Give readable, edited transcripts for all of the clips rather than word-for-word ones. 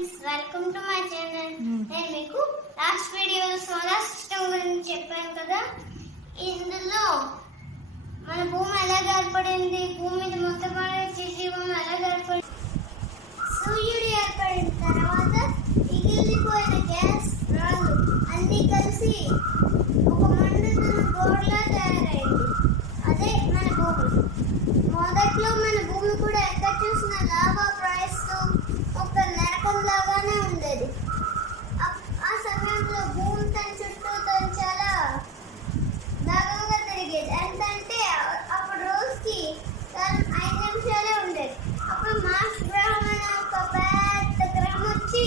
Friends, welcome to my channel. నేను మీకు last వీడియోలో సోలార్ సిస్టమ్ గురించి చెప్పాను కదా. ఇందులో మన భూమి ఎలా ఏర్పడింది, భూమి మీద మొత్తం జీవం ఎలా ఏర్పడింది, సూర్యుడు ఏర్పడిన తర్వాత మిగిలిపోయిన గ్యాస్ రాళ్ళు అన్నీ కలిసి ఒక మండుతున్న గోడలా తయారైంది. అదే మన భూమి. మొదట్లో మన భూమి కూడా ఎక్కడ చూసిన లావా ప్రయాస్తూ ఒక నరకంలాగానే ఉండేది. ఆ సమయంలో భూమి తన చుట్టూ చాలా వేగంగా తిరిగేది. ఎంతంటే అప్పుడు రోజుకి 5 నిమిషాలే ఉండేది. అప్పుడు మార్స్ గ్రహం అనే ఒక పెద్ద గ్రహం వచ్చి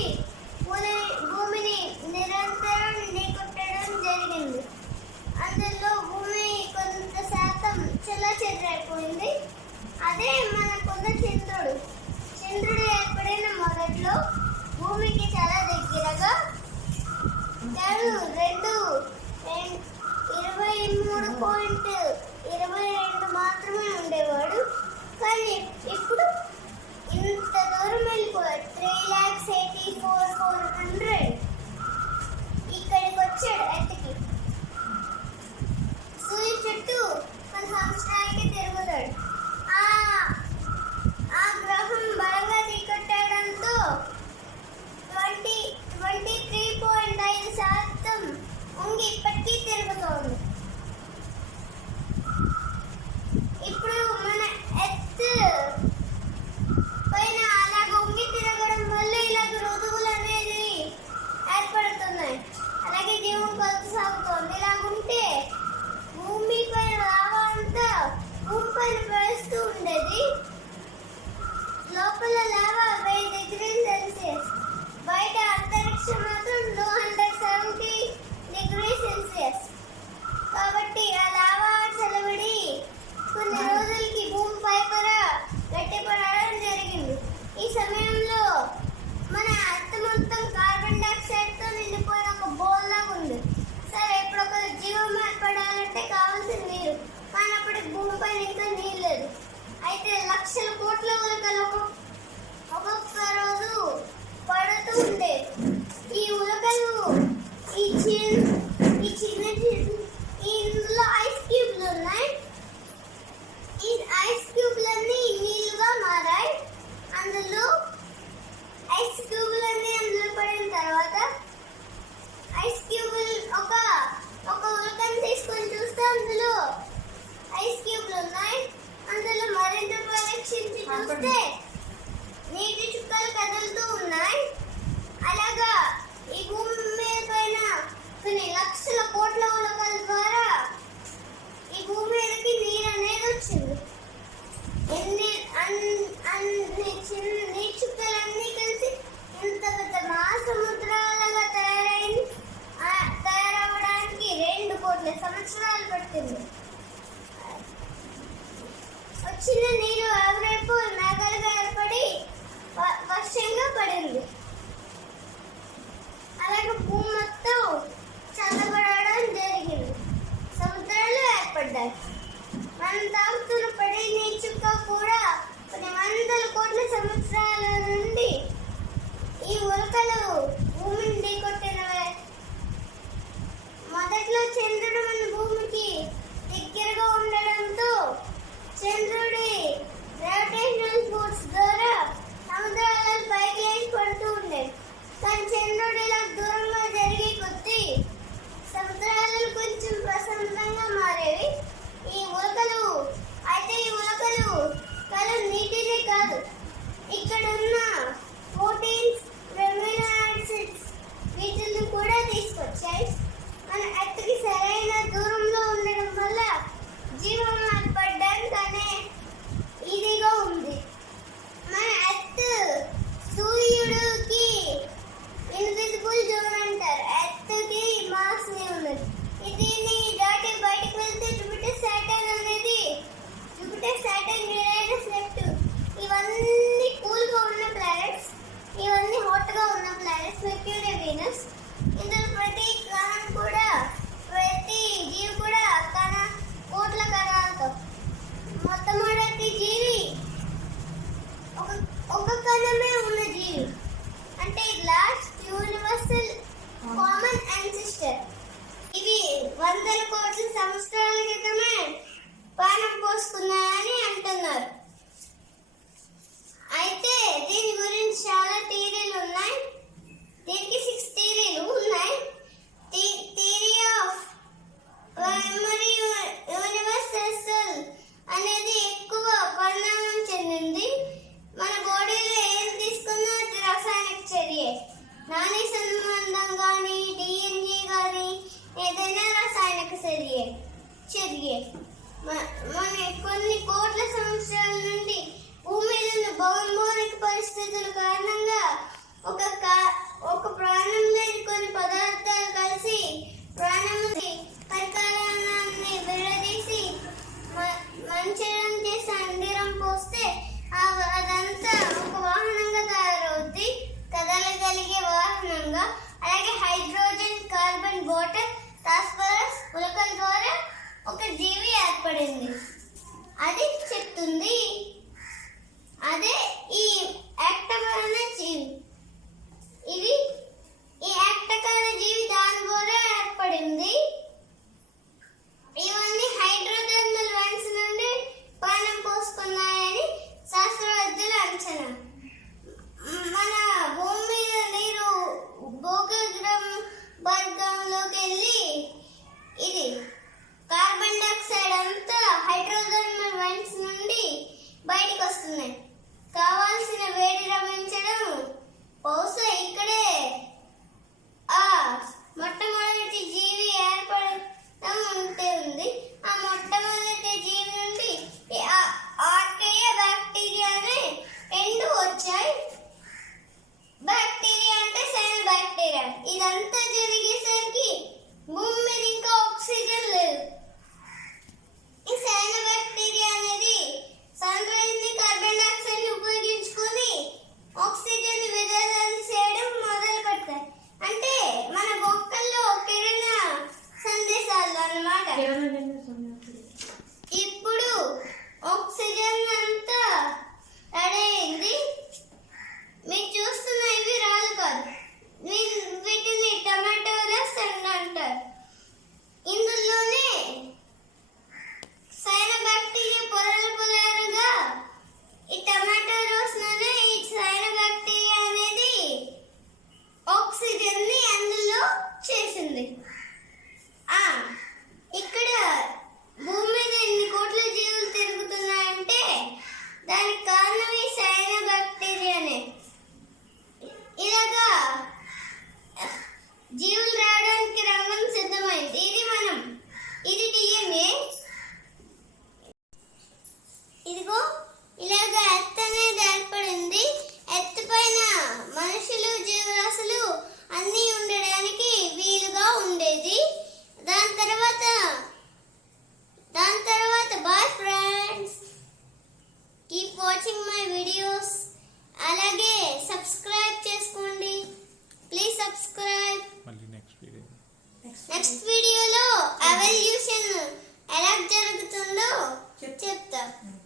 భూమిని నిరంతరం ఢీకొట్టడం జరిగింది. అందులో భూమి కొంత శాతం చెల్లాచెదరైపోయింది. అదే మనకున్న చంద్రుడు. చంద్రుడు ఏర్పడిన మొదట్లో భూమికి చాలా దగ్గరగా 23.22 మాత్రమే ఉండేవాడు. కానీ ఇప్పుడు ఇంత దూరం వెళ్ళిపోయాడు. 3,84,400 ఇక్కడికి వచ్చాడు. ఎత్తుకి సూర్యుడు చుట్టూ 10 సంవత్సరాలకి తిరుగుతాడు. ఆ గ్రహం బలంగా ఢీకొట్టడంతో 23.5% ఉంగి ఇప్పటికీ తిరుగుతోంది. ఇప్పుడు మన ఎర్త్ పైన అలాగ ఉంగి తిరగడం వల్ల ఇలాగ ఋతువులు అనేది ఏర్పడుతున్నాయి. అలాగే జీవం కొనసాగుతోంది. ఇలాగుంటే భూమి పైన లావా అంతా భూమి పైన ప్రవహిస్తూ ఉండేది. లోపల లావా 1000 డిగ్రీల సెల్సియస్, బయట అంతరిక్షం మాత్రం 270 డిగ్రీ సెల్సియస్. కాబట్టి ఆ లావా చల్లబడి కొన్ని రోజులకి భూమి పైపొర గట్టిపడడం జరిగింది. ఈ సమయంలో మన ఎర్త్ మొత్తం కార్బన్ డైఆక్సైడ్తో నిండిపోయిన ఒక బౌల్ లాగా ఉంది. సరే, ఇప్పుడు ఒక జీవం ఏర్పడాలంటే కావాల్సిన నీరు. కానీ అప్పటికి భూమి పైన ఇంకా నీరు లేదు. అయితే లక్షల కోట్ల ఉల్కలు ఒక్కొక్క రోజు పడుతూ ఉండే. ఈ ఉల్కలు ఇందులో ఐస్ క్యూబ్లు ఉన్నాయి. ఈ ఐస్ క్యూబ్లన్నీ నీళ్ళుగా మారాయి. అందులో ఐస్ క్యూబ్లన్నీ అందులో పడిన తర్వాత ఐస్ క్యూబులు ఒక ఉల్కను తీసుకొని చూస్తే అందులో ఐస్ క్యూబ్లు ఉన్నాయి. అందులో మరింత పరీక్షించి చూస్తే నీటి చుక్కలు కదులుతూ ఉన్నాయి. అలాగా ఈ భూమి మీద పైన కొన్ని లక్షల కోట్ల ఉల్కల ద్వారా ఈ భూమి మీదకి నీరు అనేది వచ్చింది. నీటి చుక్కలన్నీ కలిసి ఇంత పెద్ద మహాసముద్రాలుగా తయారవడానికి 2 కోట్ల సంవత్సరాలు పట్టింది. వచ్చిన నీరు ఆవిరైపు మేఘాలుగా ఏర్పడి వర్షంగా పడింది. అలాగే భూమి మొత్తం చల్లబడడం జరిగింది. సముద్రాలు ఏర్పడ్డాయి. మనం తాగుతున్న పడి నీటి చుక్క కూడా కొన్ని వందల కోట్ల సంవత్సరాల నుండి ఈ ఉల్కలు భూమిని ఢీకొట్టినవే. మొదట్లో చంద్రుడు మన భూమికి దగ్గరగా ఉండడంతో చంద్రుడి గ్రావిటేషనల్ ఫోర్స్ ద్వారా సముద్రాలు పైకి లేచి పడుతూ ఉండేవి. కానీ చంద్రుడు ఇలా దూరంగా జరిగే కొద్దీ సముద్రాలు కొంచెం ప్రశాంతంగా మారేవి. ఈ ఉల్కలు కేవలం నీటినే కాదు, ఇక్కడ ఉన్న ప్రోటీన్స్, అమైనో యాసిడ్స్ వీటిని కూడా తీసుకొచ్చాయి. మన ఎర్త్కి సరైన దూరంలో ఉండడం వల్ల జీవం ఏర్పడడానికనే ఇదిగా ఉంది. మన ఎర్త్ సూర్యుడికి ఇన్విజిబుల్ జోన్ అంటారు. ఎర్త్కి మార్స్ ని ఉన్నది. దీన్ని దాటి బయటకు వెళ్తే జూపిటర్, సాటర్న్, యురేనస్, నెప్ట్యూన్ ఇవన్నీ కూల్గా ఉన్న ప్లానెట్స్. ఇవన్నీ హాట్గా ఉన్న ప్లానెట్స్. Mercury, Venus. ఇందులో ప్రతి కణం కూడా, ప్రతి జీవి కూడా కోట్ల కణాలతో. మొట్టమొదటి జీవి ఒక కణమే ఉన్న జీవి. అంటే నానీ సంబంధం కానీ డిఎన్ఏ కానీ ఏదైనా రాసాయనిక చర్య మన కొన్ని కోట్ల సంవత్సరాల నుండి భూమి మీద భౌగోళిక పరిస్థితుల కారణంగా